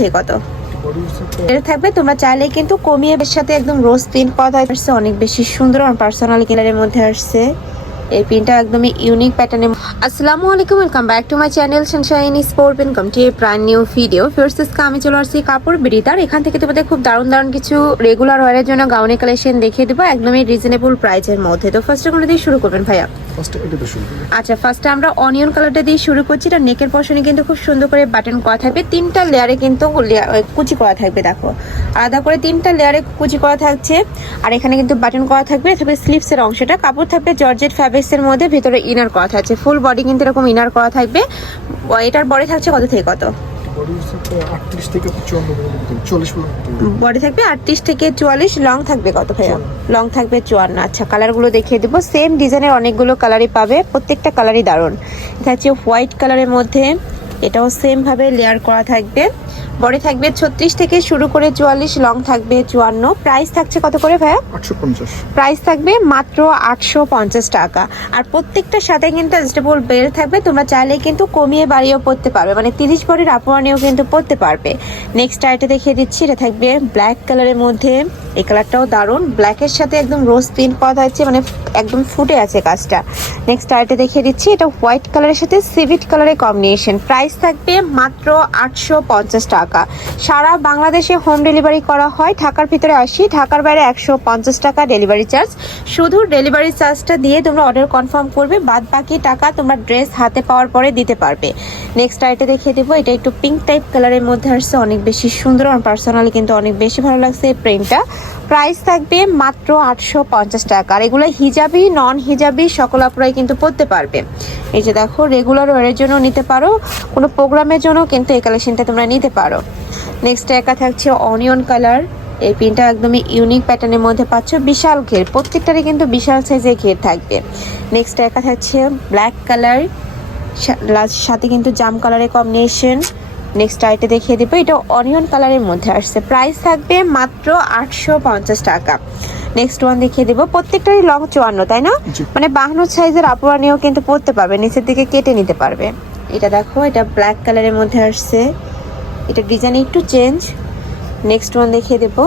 থেকে কত এটা থাকবে, তোমরা চাইলে কিন্তু কমিয়ে এর সাথে একদম রোজ প্রিন্ট করা আসছে, অনেক বেশি সুন্দর আর পার্সোনাল কালারের মধ্যে আসছে। এই প্রিন্টটা একদমই ইউনিক প্যাটার্নে। আসসালামু আলাইকুম, welcome back to my channel Sunshine sport welcome to A brand new video. First আমি চলে আসছি কাপড় বিড়িতার। এখান থেকে তোমাদের খুব দারুণ কিছু রেগুলার ওয়ারের জন্য গাউনের কালেকশন দেখিয়ে দেবো একদমই রিজনেবল প্রাইসের মধ্যে। তো ফার্স্ট কোনটা দিয়ে শুরু করবেন ভাইয়া? আচ্ছা, ফার্স্টে আমরা অনিয়ন কালারটা দিয়ে শুরু করছি। এটা নেকের পশনে কিন্তু খুব সুন্দর করে বাটন করা থাকবে, তিনটা লেয়ারে কিন্তু কুচি করা থাকবে। দেখো আলাদা করে তিনটা লেয়ারে কুচি করা থাকছে, আর এখানে কিন্তু বাটন করা থাকবে। থাকবে স্লিভসের অংশটা, কাপড় থাকবে জর্জেট ফ্যাব্রিক্সের মধ্যে, ভিতরে ইনার করা থাকছে। ফুল বডি কিন্তু এরকম ইনার করা থাকবে। এটার বডি থাকছে কত থেকে কত? বডি থাকবে 38 থেকে 44, লং থাকবে কত ভাইয়া? লং থাকবে 54। আচ্ছা, কালারগুলো দেখিয়ে দেবো। সেম ডিজাইনের অনেকগুলো কালারই পাবে, প্রত্যেকটা কালারই দারুণ। এটা হচ্ছে হোয়াইট কালারের মধ্যে, এটাও সেম ভাবে লেয়ার করা থাকবে। বডি থাকবে 36 থেকে শুরু করে 44, লং থাকবে 54। প্রাইস থাকছে কত করে ভাইয়া? 850। প্রাইস থাকবে মাত্র 850 টাকা। আর প্রত্যেকটার সাথে কিন্তু অ্যাডজাস্টেবল বেল্ট থাকবে, তোমরা চাইলে কিন্তু কমিয়ে বাড়িয়েও পরতে পারবে, মানে 30 বডির আপওয়ার নিয়েও কিন্তু পরতে পারবে। নেক্সট আইটা দেখিয়ে দিচ্ছি, এটা থাকবে ব্ল্যাক কালারের মধ্যে। এই কালারটাও দারুণ, ব্ল্যাকের সাথে একদম রোজ প্রিন্ট করা থাকছে, মানে একদম ফুটে আছে কাজটা। নেক্সট আইটা দেখিয়ে দিচ্ছি, এটা হোয়াইট কালারের সাথে সিভিট কালারের কম্বিনেশন। প্রাইস থাকবে মাত্র 850 টাকা। সারা বাংলাদেশে হোম ডেলিভারি করা হয়, ঢাকার ভিতরে 80, ঢাকার বাইরে 150 টাকা ডেলিভারি চার্জ। শুধু ডেলিভারি চার্জটা দিয়ে তোমরা অর্ডার কনফার্ম করবে, বাদ বাকি টাকা তোমরা ড্রেস হাতে পাওয়ার পরে দিতে পারবে। নেক্সট আইটা দেখিয়ে দেবো, এটা একটু পিঙ্ক টাইপ কালারের মধ্যে আসছে, অনেক বেশি সুন্দর আর পার্সোনালি কিন্তু অনেক বেশি ভালো লাগছে এই প্রিন্টটা। প্রাইস থাকবে মাত্র 850 টাকা। আর এগুলো হিজাবি নন হিজাবি সকল আপুরাই কিন্তু পরতে পারবে। এই যে দেখো, রেগুলার ওয়ারের জন্য নিতে পারো, কোনো প্রোগ্রামের জন্য কিন্তু এই কালেকশনটা তোমরা নিতে পারো। নেক্সট একা থাকছে অনিয়ন কালার। এই প্রিন্টটা একদমই ইউনিক প্যাটার্নের মধ্যে পাচ্ছ, বিশাল ঘের, প্রত্যেকটারই কিন্তু বিশাল সাইজের ঘের থাকবে। নেক্সট একা থাকছে ব্ল্যাক কালার, সাথে কিন্তু জাম কালারের কম্বিনেশন। নেক্সট আইটা দেখিয়ে দেবো, এটা অনিয়ন কালারের মধ্যে আসছে। প্রাইস থাকবে মাত্র 850 টাকা। নেক্সট ওয়ান দেখিয়ে দেবো, প্রত্যেকটারই লং 54, তাই না? মানে 52 সাইজের আপুরা নিয়েও কিন্তু পরতে পারবে, নিচের দিকে কেটে নিতে পারবে। এটা দেখো, এটা ব্ল্যাক কালারের মধ্যে আসছে, এটা ডিজাইন একটু চেঞ্জ। নেক্সট ওয়ান দেখিয়ে দেবো,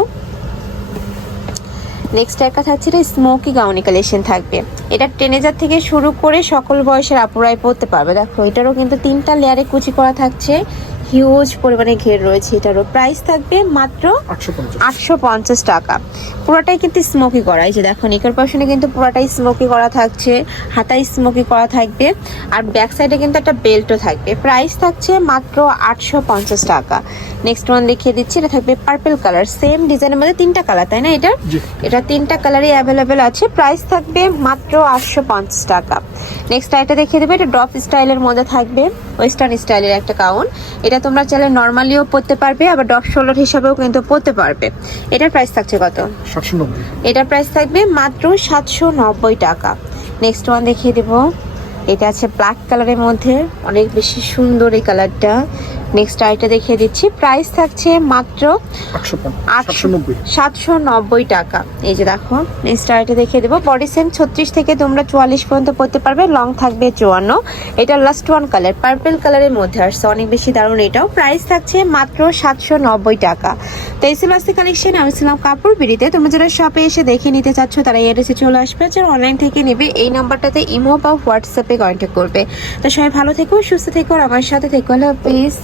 নেক্সট একটা থাকছে এটা স্মোকি গাউনি কালেকশন থাকবে। এটা টিনেজার থেকে শুরু করে সকল বয়সের আপুরাই পরতে পারবে। দেখো এটারও কিন্তু তিনটা লেয়ারে কুচি করা থাকছে, হিউজ পরিমাণে ঘের রয়েছে। এটারও প্রাইস থাকবে মাত্র 850 টাকা। পুরোটাই কিন্তু স্মোকি করা, এই যে দেখো নেকের পশনে কিন্তু পুরোটাই স্মোকি করা থাকছে, হাতায় স্মোকি করা থাকবে, আর ব্যাক সাইডে কিন্তু একটা বেল্টও থাকবে। প্রাইস থাকছে মাত্র 850 টাকা। নেক্সট ওয়ান দেখিয়ে দিচ্ছি, এটা থাকবে পার্পল কালার, সেম ডিজাইনের মধ্যে তিনটা কালার, তাই না? এটা তিনটা কালারই অ্যাভেলেবেল আছে। প্রাইস থাকবে মাত্র 850 টাকা। নেক্সট আইটা দেখিয়ে দেবে, এটা ড্রপ স্টাইলের মধ্যে থাকবে, ওয়েস্টার্ন স্টাইলের একটা গাউন। এটা তোমরা চাইলে নর্মালিও পরতে পারবে, আবার ড্রপ শোল্ডার হিসাবেও কিন্তু পরতে পারবে। এটার প্রাইস থাকছে কত? 790। এটার প্রাইস থাকবে মাত্র 790 টাকা। নেক্সট ওয়ান দেখিয়ে দেবো, এটা আছে ব্ল্যাক কালারের মধ্যে, অনেক বেশি সুন্দর এই কালারটা। নেক্সট আইটা দেখিয়ে দিচ্ছি, প্রাইস থাকছে মাত্র 790 টাকা। এই যে দেখো, নেক্সট আইটা দেখিয়ে দেবো, বডি সেম 36 থেকে তোমরা 44 পর্যন্ত পরতে পারবে, লং থাকবে 54। এটা লাস্ট ওয়ান কালার, পার্পল কালারের মধ্যে আসছে, অনেক বেশি দারুণ। এটাও প্রাইস থাকছে মাত্র 790 টাকা। তো এই ছিল আজকে কালেকশন। আমি ছিলাম কাপড় বিড়িতে। তোমরা যারা শপে এসে দেখে নিতে চাচ্ছ তারা এড্রেসে চলে আসবে, যারা অনলাইন থেকে নেবে এই নাম্বারটাতে ইমো বা হোয়াটসঅ্যাপে কন্ট্যাক্ট করবে। তো সবাই ভালো থেকো, সুস্থ থেকো, আর আমার সাথে থেকো। Hello please.